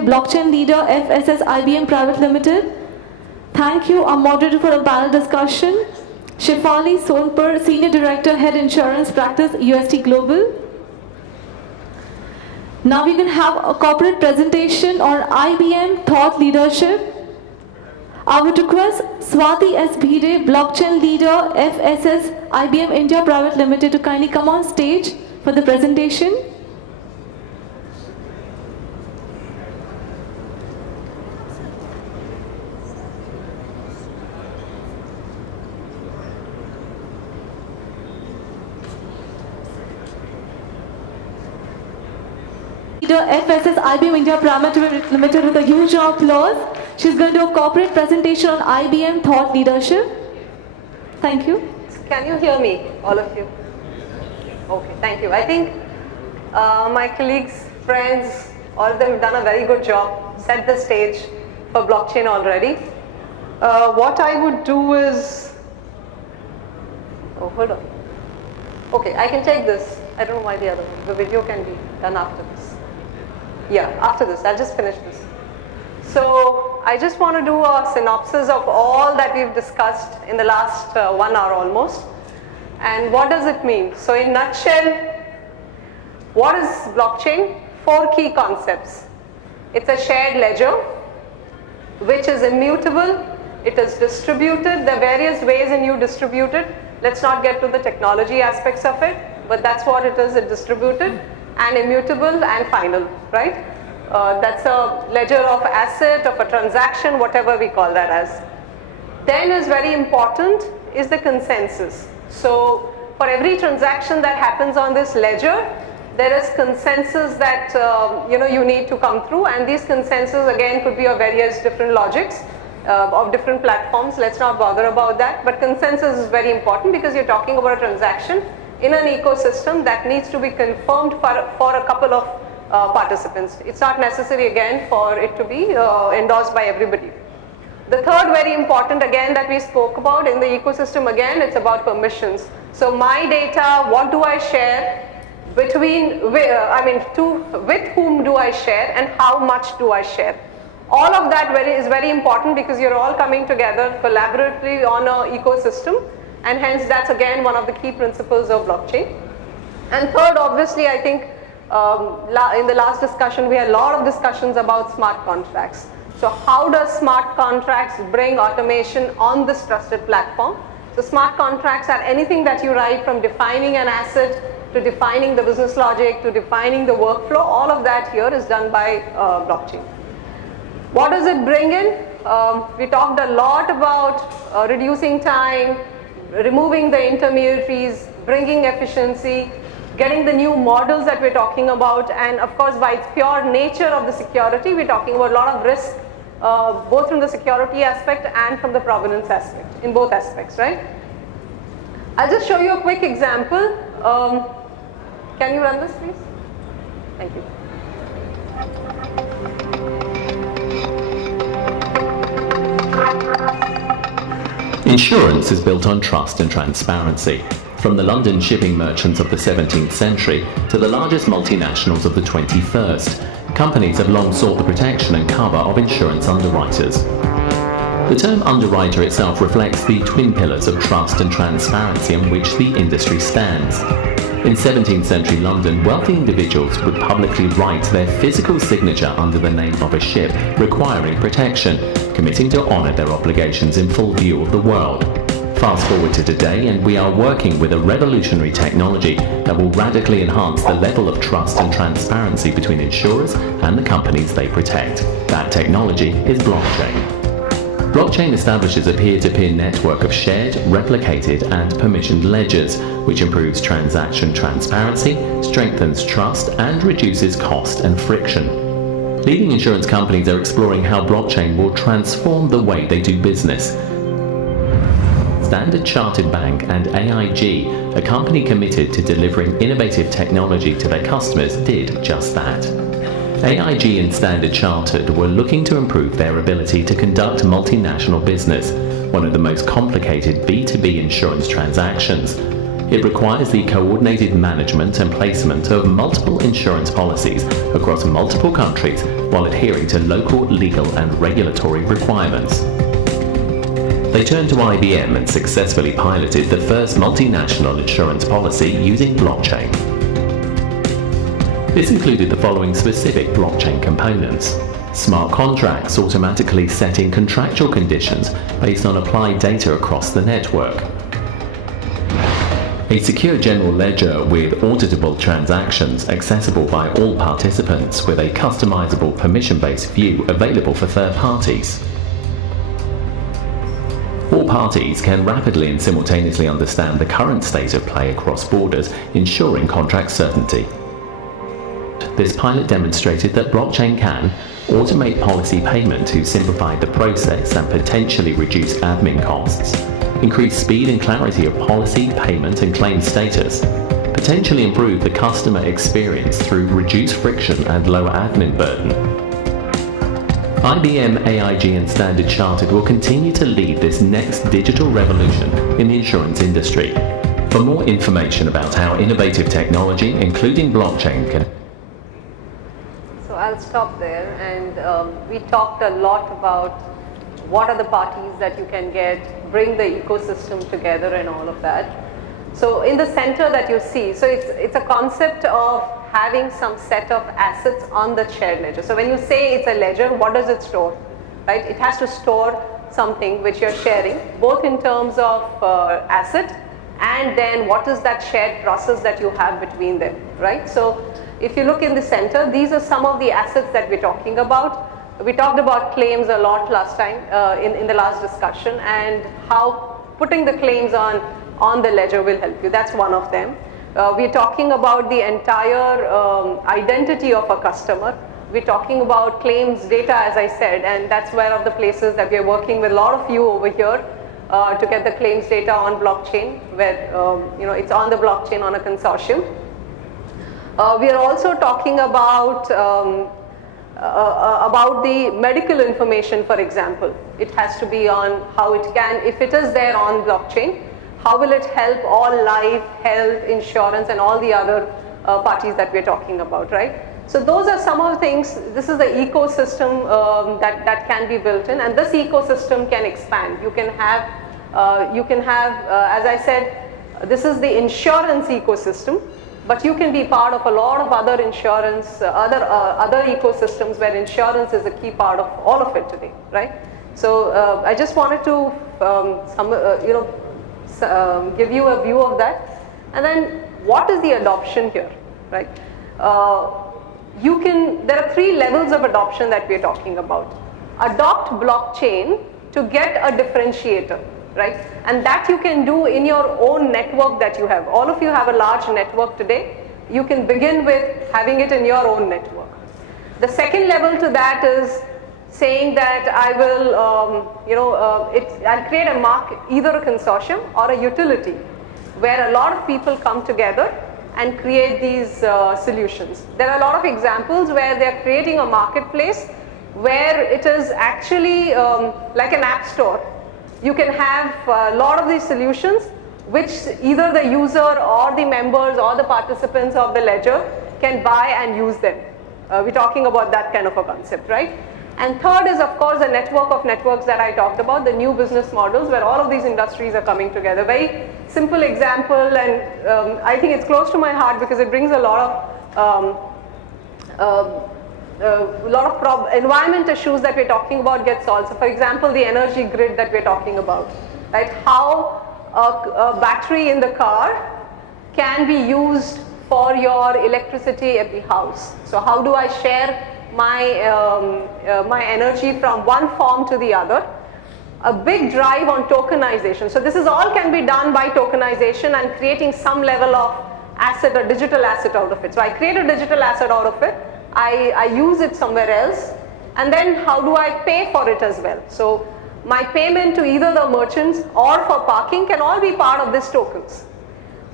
blockchain leader FSS IBM Private Limited. Thank you, our moderator for a panel discussion, Shefali Sonpur, Senior Director, Head Insurance Practice, UST Global. Now we can have a corporate presentation on IBM thought leadership. I would request Swati S. Bhide, blockchain leader, FSS IBM India Private Limited, to kindly come on stage for the presentation. FSS IBM India Private Limited with a huge applause. She's going to do a corporate presentation on IBM thought leadership. Thank you. Can you hear me, all of you? Okay, thank you. I think my colleagues, friends, all of them have done a very good job, set the stage for blockchain already. What I would do is, oh, hold on. Okay, I can take this. I don't know why the other one. The video can be done after this. Yeah, after this, I'll just finish this. So I just want to do a synopsis of all that we've discussed in the last 1 hour almost. And what does it mean? So in nutshell, what is blockchain? 4 key concepts. It's a shared ledger, which is immutable. It is distributed. There are various ways in you distribute it. Let's not get to the technology aspects of it, but that's what it is. It's distributed and immutable and final, right? That's a ledger of asset, of a transaction, whatever we call that as. Then is very important is the consensus. So for every transaction that happens on this ledger, there is consensus that you need to come through, and these consensus again could be of various different logics of different platforms. Let's not bother about that, but consensus is very important because you're talking about a transaction in an ecosystem that needs to be confirmed for a couple of participants. It's not necessary again for it to be endorsed by everybody. The third very important again that we spoke about in the ecosystem, again it's about permissions. So my data, what do I share, with whom do I share, and how much do I share. All of that is very important because you're all coming together collaboratively on an ecosystem, and hence that's again one of the key principles of blockchain. And third, obviously, I think in the last discussion we had a lot of discussions about smart contracts. So how does smart contracts bring automation on this trusted platform? So smart contracts are anything that you write, from defining an asset to defining the business logic to defining the workflow. All of that here is done by blockchain. What does it bring in? We talked a lot about reducing time, removing the intermediaries, bringing efficiency, getting the new models that we're talking about, and of course by its pure nature of the security, we're talking about a lot of risk, both from the security aspect and from the provenance aspect, in both aspects, right? I'll just show you a quick example. Can you run this, please? Thank you. Insurance is built on trust and transparency. From the London shipping merchants of the 17th century to the largest multinationals of the 21st, companies have long sought the protection and cover of insurance underwriters. The term underwriter itself reflects the twin pillars of trust and transparency on which the industry stands. In 17th century London, wealthy individuals would publicly write their physical signature under the name of a ship requiring protection, committing to honour their obligations in full view of the world. Fast forward to today, and we are working with a revolutionary technology that will radically enhance the level of trust and transparency between insurers and the companies they protect. That technology is blockchain. Blockchain establishes a peer-to-peer network of shared, replicated, and permissioned ledgers, which improves transaction transparency, strengthens trust, and reduces cost and friction. Leading insurance companies are exploring how blockchain will transform the way they do business. Standard Chartered Bank and AIG, a company committed to delivering innovative technology to their customers, did just that. AIG and Standard Chartered were looking to improve their ability to conduct multinational business, one of the most complicated B2B insurance transactions. It requires the coordinated management and placement of multiple insurance policies across multiple countries while adhering to local legal and regulatory requirements. They turned to IBM and successfully piloted the first multinational insurance policy using blockchain. This included the following specific blockchain components: smart contracts automatically setting contractual conditions based on applied data across the network, a secure general ledger with auditable transactions accessible by all participants with a customizable permission-based view available for third parties. All parties can rapidly and simultaneously understand the current state of play across borders, ensuring contract certainty. This pilot demonstrated that blockchain can automate policy payment to simplify the process and potentially reduce admin costs, increase speed and clarity of policy, payment and claim status, potentially improve the customer experience through reduced friction and lower admin burden. IBM, AIG and Standard Chartered will continue to lead this next digital revolution in the insurance industry. For more information about how innovative technology, including blockchain, can... So I'll stop there, and we talked a lot about what are the parties that you can get, bring the ecosystem together and all of that. So in the center that you see, so it's a concept of having some set of assets on the shared ledger. So when you say it's a ledger, what does it store? Right? It has to store something which you're sharing, both in terms of asset and then what is that shared process that you have between them, right? So if you look in the center, these are some of the assets that we're talking about. We talked about claims a lot last time in the last discussion, and how putting the claims on the ledger will help you. That's one of them. We're talking about the entire identity of a customer. We're talking about claims data, as I said, and that's one of the places that we're working with a lot of you over here to get the claims data on blockchain, where it's on the blockchain on a consortium. We are also talking about the medical information, for example. It has to be on how it can, if it is there on blockchain, how will it help all life, health, insurance and all the other parties that we're talking about, right? So those are some of the things. This is the ecosystem that can be built in, and this ecosystem can expand. You can have, as I said, this is the insurance ecosystem, but you can be part of a lot of other insurance, other ecosystems where insurance is a key part of all of it today, right? So I just wanted to give you a view of that. And then what is the adoption here, right? There are 3 levels of adoption that we're talking about. Adopt blockchain to get a differentiator, right? And that you can do in your own network that you have. All of you have a large network today. You can begin with having it in your own network. The second level to that is saying that I will, I'll create a market, either a consortium or a utility, where a lot of people come together and create these solutions. There are a lot of examples where they're creating a marketplace where it is actually like an app store. You can have a lot of these solutions which either the user or the members or the participants of the ledger can buy and use them. We're talking about that kind of a concept, right? And third is, of course, the network of networks that I talked about, the new business models where all of these industries are coming together. Very simple example, and I think it's close to my heart because it brings a lot of environment issues that we're talking about get solved. So for example, the energy grid that we're talking about, right? How a battery in the car can be used for your electricity at the house. So how do I share my energy from one form to the other? A big drive on tokenization. So this is all can be done by tokenization and creating some level of asset or digital asset out of it. So I create a digital asset out of it. I use it somewhere else, and then how do I pay for it as well? So my payment to either the merchants or for parking can all be part of these tokens.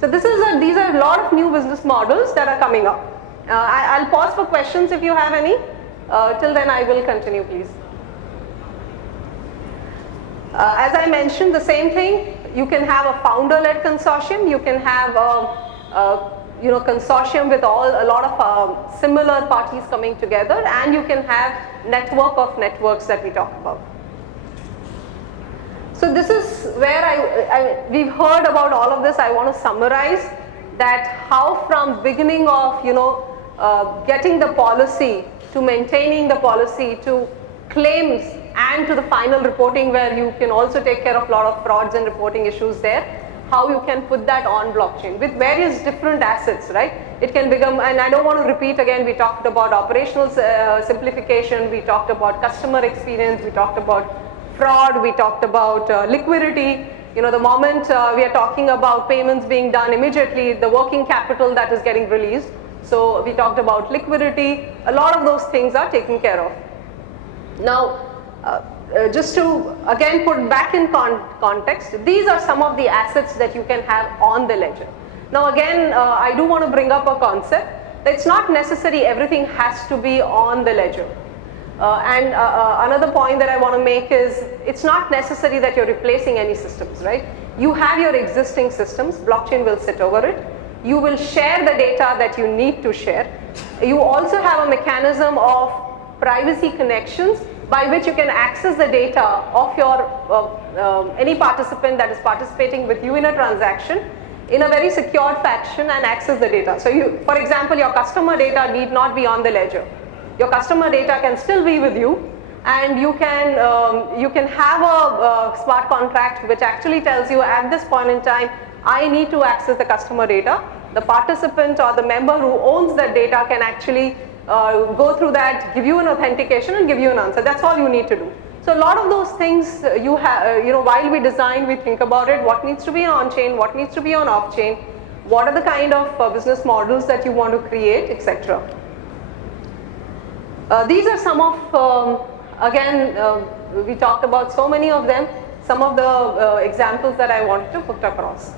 So these are a lot of new business models that are coming up. I'll pause for questions if you have any. Till then I will continue, please. As I mentioned, the same thing, you can have a founder-led consortium, you can have a consortium with a lot of similar parties coming together, and you can have network of networks that we talk about. So this is where we've heard about all of this. I want to summarize that how from beginning of getting the policy to maintaining the policy to claims and to the final reporting, where you can also take care of a lot of frauds and reporting issues there, how you can put that on blockchain with various different assets, right? It can become, and I don't want to repeat again, we talked about operational simplification, we talked about customer experience, we talked about fraud, we talked about liquidity. The moment we are talking about payments being done immediately, the working capital that is getting released. So we talked about liquidity. A lot of those things are taken care of. Now, just to again put back in context, these are some of the assets that you can have on the ledger. Now again, I do want to bring up a concept. It's not necessary everything has to be on the ledger. Another point that I want to make is it's not necessary that you're replacing any systems, right? You have your existing systems, blockchain will sit over it. You will share the data that you need to share. You also have a mechanism of privacy connections by which you can access the data of your any participant that is participating with you in a transaction in a very secure fashion and access the data. So you, for example, your customer data need not be on the ledger. Your customer data can still be with you, and you can have a smart contract which actually tells you at this point in time, I need to access the customer data. The participant or the member who owns that data can actually go through that, give you an authentication and give you an answer. That's all you need to do. So a lot of those things you have, while we design, we think about it, what needs to be on chain, what needs to be on off chain, what are the kind of business models that you want to create, etc. These are some of, again, we talked about so many of them, some of the examples that I wanted to put across.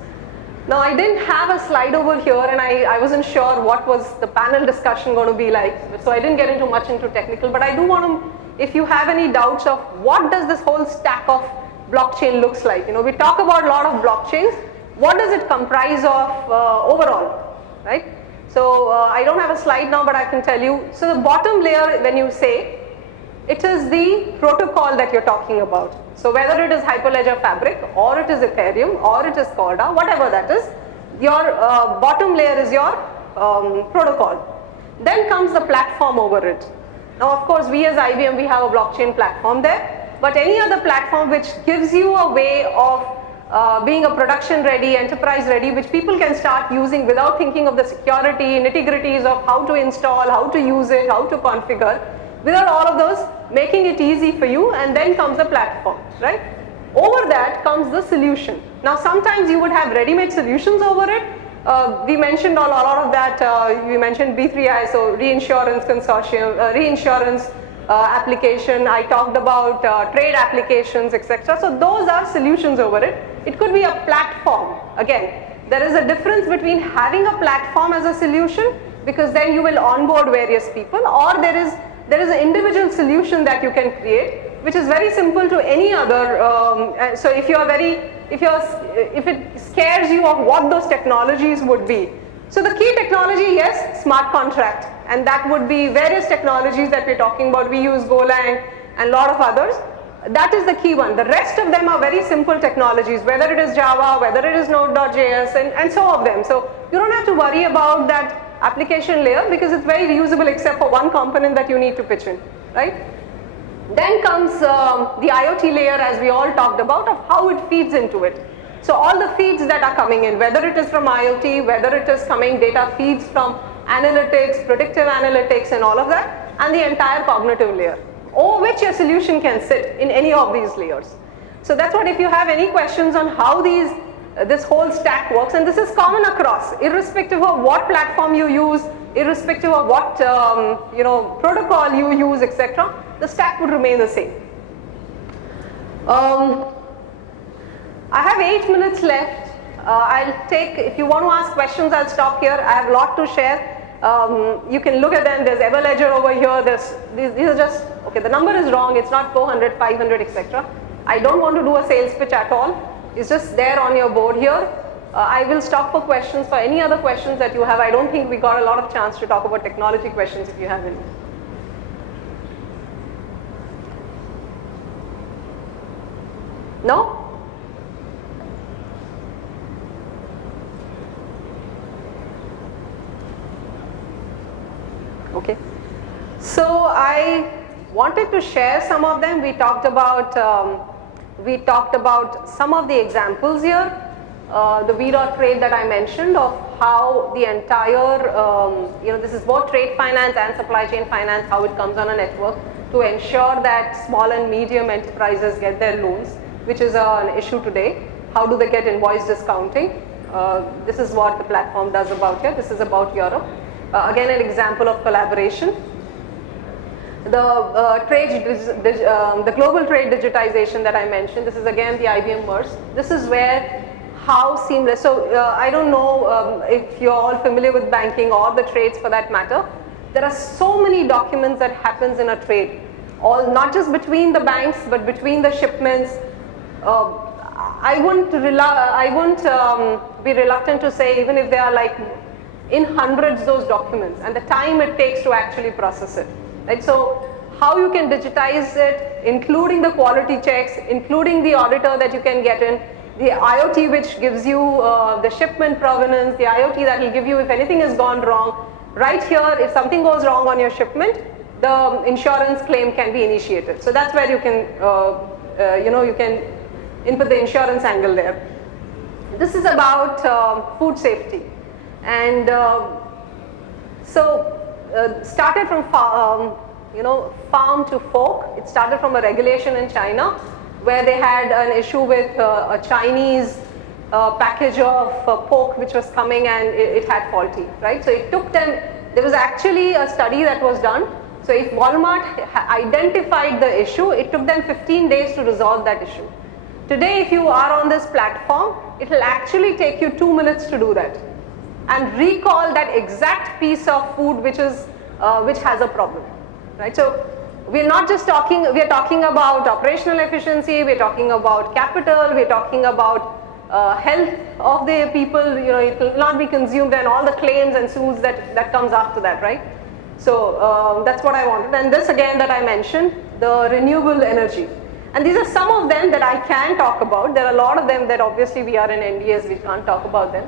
Now I didn't have a slide over here, and I wasn't sure what was the panel discussion going to be like, so I didn't get into much into technical, but I do want to, if you have any doubts of what does this whole stack of blockchain looks like. We talk about a lot of blockchains, what does it comprise of overall, right? So I don't have a slide now, but I can tell you. So the bottom layer, when you say, it is the protocol that you're talking about. So whether it is Hyperledger Fabric, or it is Ethereum, or it is Corda, whatever that is, your bottom layer is your protocol. Then comes the platform over it. Now of course we as IBM, we have a blockchain platform there, but any other platform which gives you a way of being a production ready, enterprise ready, which people can start using without thinking of the security, nitty-gritties of how to install, how to use it, how to configure, without all of those, making it easy for you, and then comes the platform, right? Over that comes the solution. Now sometimes you would have ready-made solutions over it. We mentioned a lot of that, we mentioned B3I, so reinsurance consortium, reinsurance application, I talked about trade applications, etc. So those are solutions over it. It could be a platform. Again, there is a difference between having a platform as a solution, because then you will onboard various people, or there is an individual solution that you can create, which is very simple to any other. So if it scares you of what those technologies would be. So the key technology, yes, smart contract, and that would be various technologies that we're talking about. We use Golang and a lot of others. That is the key one. The rest of them are very simple technologies, whether it is Java, whether it is Node.js, and so of them. So you don't have to worry about that application layer, because it's very reusable except for one component that you need to pitch in, right? Then comes the IoT layer, as we all talked about, of how it feeds into it. So all the feeds that are coming in, whether it is from IoT, whether it is coming data feeds from analytics, predictive analytics and all of that, and the entire cognitive layer, over which your solution can sit in any of these layers. So that's what, if you have any questions on how this whole stack works, and this is common across, irrespective of what platform you use, irrespective of what protocol you use, etc., the stack would remain the same. I have 8 minutes left. I'll take, if you want to ask questions, I'll stop here. I have a lot to share. You can look at them. There's Everledger over here. These are just, okay, the number is wrong. It's not 400, 500, etc. I don't want to do a sales pitch at all. is just there on your board here. I will stop for questions for any other questions that you have. I don't think we got a lot of chance to talk about technology questions if you have any. No? Okay. So I wanted to share some of them. We talked about some of the examples here. The V.Trade that I mentioned of how the entire, this is both trade finance and supply chain finance, how it comes on a network to ensure that small and medium enterprises get their loans, which is an issue today. How do they get invoice discounting? This is what the platform does about here. This is about Europe. Again, an example of collaboration. The global trade digitization that I mentioned, this is again the IBM MERS. This is where how seamless, so I don't know if you're all familiar with banking or the trades for that matter. There are so many documents that happens in a trade, all not just between the banks but between the shipments. I wouldn't be reluctant to say even if they are like in hundreds those documents and the time it takes to actually process it. Right? So how you can digitize it, including the quality checks, including the auditor that you can get in, the IoT which gives you the shipment provenance, the IoT that will give you if anything has gone wrong. Right here, if something goes wrong on your shipment, the insurance claim can be initiated. So that's where you can, you can input the insurance angle there. This is about food safety. And started from farm to fork. It started from a regulation in China where they had an issue with a Chinese package of pork which was coming and it had faulty, right? So it took them, there was actually a study that was done. So if Walmart identified the issue, it took them 15 days to resolve that issue. Today, if you are on this platform, it will actually take you 2 minutes to do that and recall that exact piece of food which has a problem, right? So we're not just talking, we're talking about operational efficiency, we're talking about capital, we're talking about health of the people, it will not be consumed and all the claims and suits that comes after that, right? So that's what I wanted. And this again that I mentioned, the renewable energy. And these are some of them that I can talk about. There are a lot of them that obviously we are in NDAs, we can't talk about them.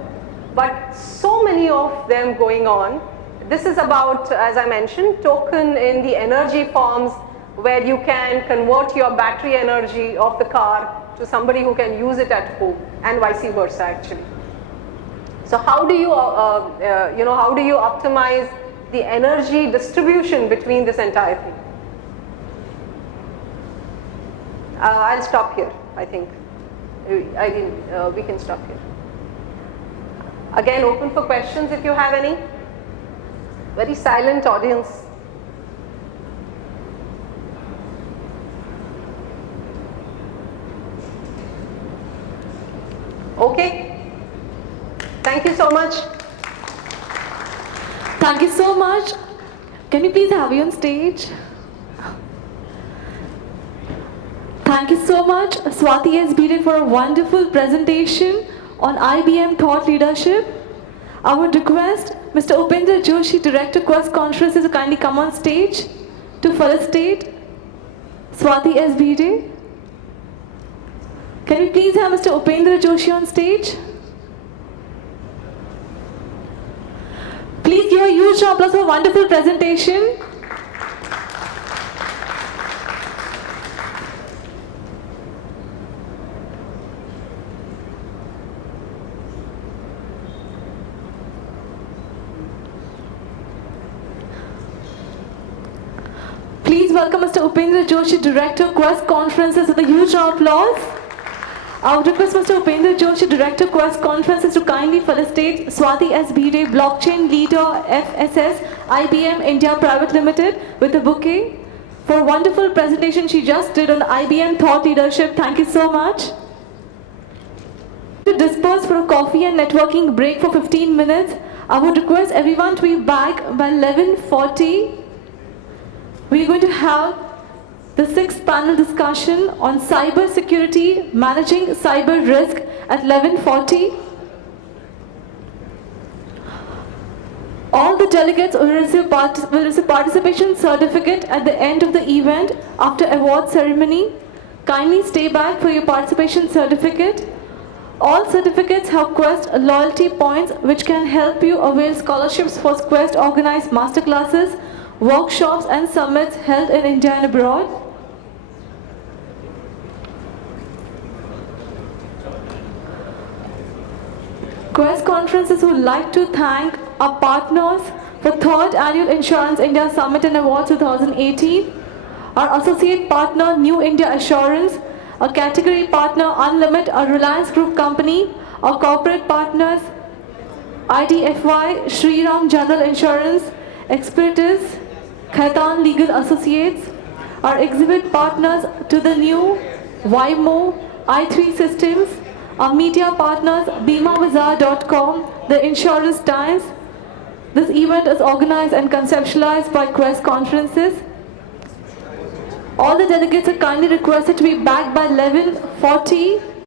But so many of them going on. This is about, as I mentioned, token in the energy forms where you can convert your battery energy of the car to somebody who can use it at home and vice versa actually. So how do you, how do you optimize the energy distribution between this entire thing? I'll stop here, I think. We can stop here. Again, open for questions if you have any. Very silent audience. Okay. Thank you so much. Thank you so much. Can we please have you on stage? Thank you so much, Swati S. Bhide, for a wonderful presentation on IBM thought leadership. I would request Mr. Upendra Joshi, Director Quest Conferences, to kindly come on stage to felicitate Swati S. Bhide. Can we please have Mr. Upendra Joshi on stage? Please give a huge applause for a wonderful presentation. Please welcome Mr. Upendra Joshi, Director, Quest Conferences, with a huge round of applause. I would request Mr. Upendra Joshi, Director, Quest Conferences, to kindly felicitate Swati S. Bhide, Blockchain Leader, FSS, IBM India Private Limited, with a bouquet for a wonderful presentation she just did on IBM thought leadership. Thank you so much. To disperse for a coffee and networking break for 15 minutes, I would request everyone to be back by 11:40. We're going to have the the 6th panel discussion on cyber security, managing cyber risk at 11:40. All the delegates will receive participation certificate at the end of the event after award ceremony. Kindly stay back for your participation certificate. All certificates have Quest loyalty points which can help you avail scholarships for Quest organized masterclasses, workshops and summits held in India and abroad. Quest Conferences would like to thank our partners for 3rd Annual Insurance India Summit and Awards 2018, our associate partner New India Assurance, our category partner Unlimit, our Reliance Group company, our corporate partners IDFY, Shriram General Insurance, Experitus, Khaitan Legal Associates, our exhibit partners to the new Waymo, i3 Systems, our media partners BimaBazaar.com, The Insurance Times. This event is organized and conceptualized by Quest Conferences. All the delegates are kindly requested to be back by 11:40